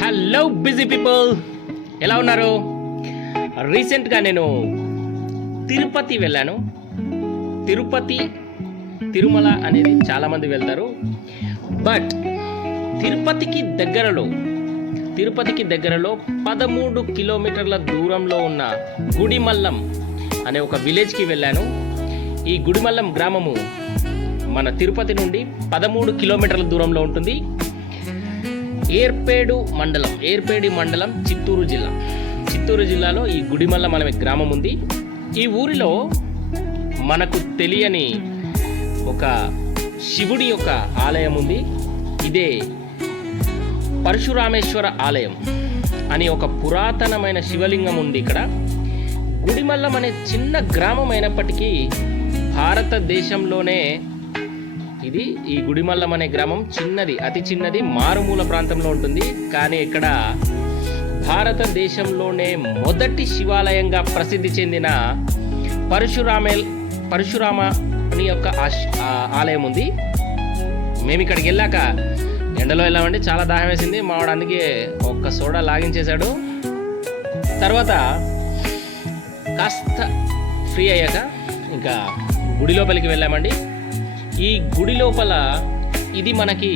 Hello busy people, ఎలా ఉన్నారు? రీసెంట్గా నేను తిరుపతి వెళ్ళాను. తిరుమల అనేది చాలామంది వెళ్తారు. బట్ తిరుపతికి దగ్గరలో 13 కిలోమీటర్ల దూరంలో ఉన్న గుడిమల్లం అనే ఒక విలేజ్కి వెళ్ళాను. ఈ గుడిమల్లం గ్రామము మన తిరుపతి నుండి 13 కిలోమీటర్ల దూరంలో ఉంటుంది. ఏర్పేడి మండలం చిత్తూరు జిల్లాలో ఈ గుడిమల్లం అనే గ్రామం ఉంది. ఈ ఊరిలో మనకు తెలియని ఒక శివుడి యొక్క ఆలయం ఉంది. ఇదే పరశురామేశ్వర ఆలయం అని ఒక పురాతనమైన శివలింగం ఉంది ఇక్కడ. గుడిమల్లం అనే చిన్న గ్రామం అయినప్పటికీ భారతదేశంలోనే ఈ గుడిమల్లం అనే గ్రామం అతి చిన్నది, మారుమూల ప్రాంతంలో ఉంటుంది. కానీ ఇక్కడ భారతదేశంలోనే మొదటి శివాలయంగా ప్రసిద్ధి చెందిన పరశురామ అని యొక్క ఆలయం ఉంది. మేము ఇక్కడికి వెళ్ళాక ఎండలో వెళ్ళామండి, చాలా దాహం వేసింది. మావాడు అందుకే ఒక్క సోడా లాగించేశాడు. తర్వాత కాస్త ఫ్రీ అయ్యాక ఇంకా గుడి లోపలికి వెళ్ళామండి. ఈ గుడి లోపల ఇది మనకి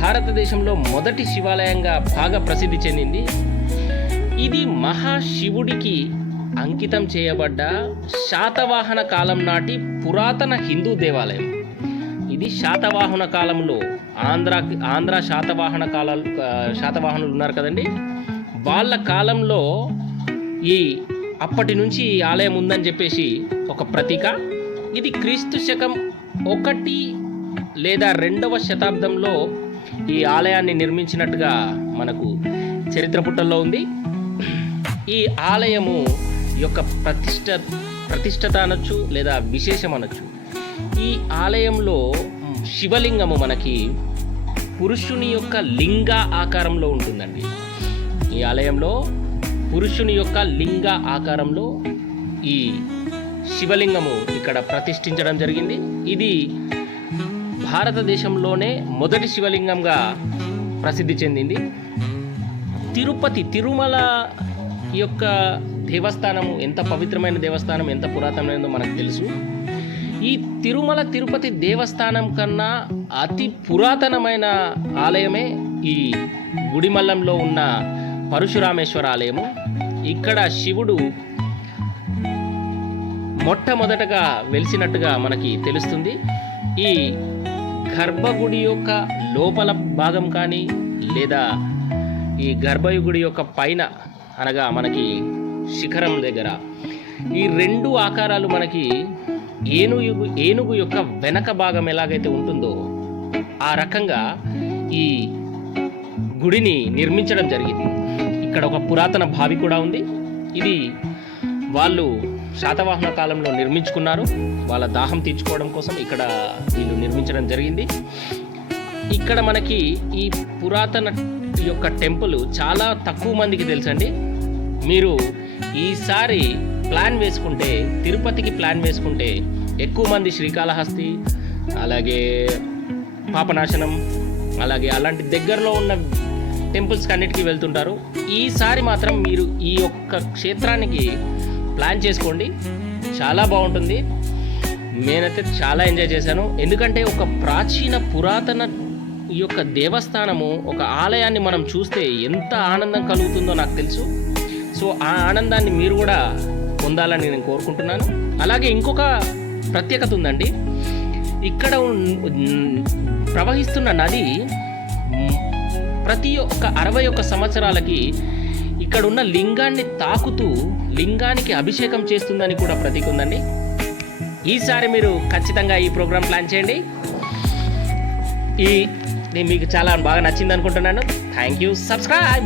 భారతదేశంలో మొదటి శివాలయంగా బాగా ప్రసిద్ధి చెందింది. ఇది మహాశివుడికి అంకితం చేయబడ్డ శాతవాహన కాలం నాటి పురాతన హిందూ దేవాలయం. ఇది శాతవాహన కాలంలో ఆంధ్ర శాతవాహనులు ఉన్నారు కదండి, వాళ్ళ కాలంలో అప్పటి నుంచి ఈ ఆలయం ఉందని చెప్పేసి ఒక ప్రతీక. ఇది క్రీస్తు శకం 1 లేదా 2వ శతాబ్దంలో ఈ ఆలయాన్ని నిర్మించినట్టుగా మనకు చరిత్ర పుటల్లో ఉంది. ఈ ఆలయము యొక్క ప్రతిష్టత అనొచ్చు లేదా విశేషం అనొచ్చు. ఈ ఆలయంలో శివలింగము మనకి పురుషుని యొక్క లింగ ఆకారంలో ఉంటుందండి. ఈ ఆలయంలో పురుషుని యొక్క లింగ ఆకారంలో ఈ శివలింగము ఇక్కడ ప్రతిష్ఠించడం జరిగింది. ఇది భారతదేశంలోనే మొదటి శివలింగంగా ప్రసిద్ధి చెందింది. తిరుమల యొక్క దేవస్థానము ఎంత పవిత్రమైన దేవస్థానం, ఎంత పురాతనమైనదో మనకు తెలుసు. ఈ తిరుపతి దేవస్థానం కన్నా అతి పురాతనమైన ఆలయమే ఈ గుడిమల్లంలో ఉన్న పరశురామేశ్వర ఆలయము. ఇక్కడ శివుడు మొట్టమొదటగా వెలిసినట్టుగా మనకి తెలుస్తుంది. ఈ గర్భగుడి యొక్క లోపల భాగం కానీ లేదా ఈ గర్భగుడి యొక్క పైన అనగా మనకి శిఖరం దగ్గర ఈ 2 ఆకారాలు మనకి ఏనుగు యొక్క వెనక భాగం ఎలాగైతే ఉంటుందో ఆ రకంగా ఈ గుడిని నిర్మించడం జరిగింది. ఇక్కడ ఒక పురాతన బావి కూడా ఉంది. ఇది వాళ్ళు శాతవాహన కాలంలో నిర్మించుకున్నారు. వాళ్ళ దాహం తీర్చుకోవడం కోసం ఇక్కడ వీళ్ళు నిర్మించడం జరిగింది. ఇక్కడ మనకి ఈ పురాతన యొక్క టెంపుల్ చాలా తక్కువ మందికి తెలుసండి. మీరు ఈసారి తిరుపతికి ప్లాన్ వేసుకుంటే ఎక్కువ మంది శ్రీకాళహస్తి, అలాగే పాపనాశనం, అలాగే అలాంటి దగ్గరలో ఉన్న టెంపుల్స్కి అన్నిటికీ వెళ్తుంటారు. ఈసారి మాత్రం మీరు ఈ యొక్క క్షేత్రానికి ప్లాన్ చేసుకోండి, చాలా బాగుంటుంది. నేనైతే చాలా ఎంజాయ్ చేశాను. ఎందుకంటే ఒక పురాతన ఈ యొక్క దేవస్థానము, ఒక ఆలయాన్ని మనం చూస్తే ఎంత ఆనందం కలుగుతుందో నాకు తెలుసు. సో ఆ ఆనందాన్ని మీరు కూడా పొందాలని నేను కోరుకుంటున్నాను. అలాగే ఇంకొక ప్రత్యేకత ఉందండి. ఇక్కడ ప్రవహిస్తున్న నది ప్రతి ఒక్క 61 సంవత్సరాలకి ఇక్కడ ఉన్న లింగాన్ని తాకుతూ లింగానికి అభిషేకం చేస్తుందని కూడా ప్రతీక ఉందండి. ఈసారి మీరు ఖచ్చితంగా ఈ ప్రోగ్రాం ప్లాన్ చేయండి. మీకు చాలా బాగా నచ్చింది అనుకుంటున్నాను. Thank you. సబ్స్క్రైబ్.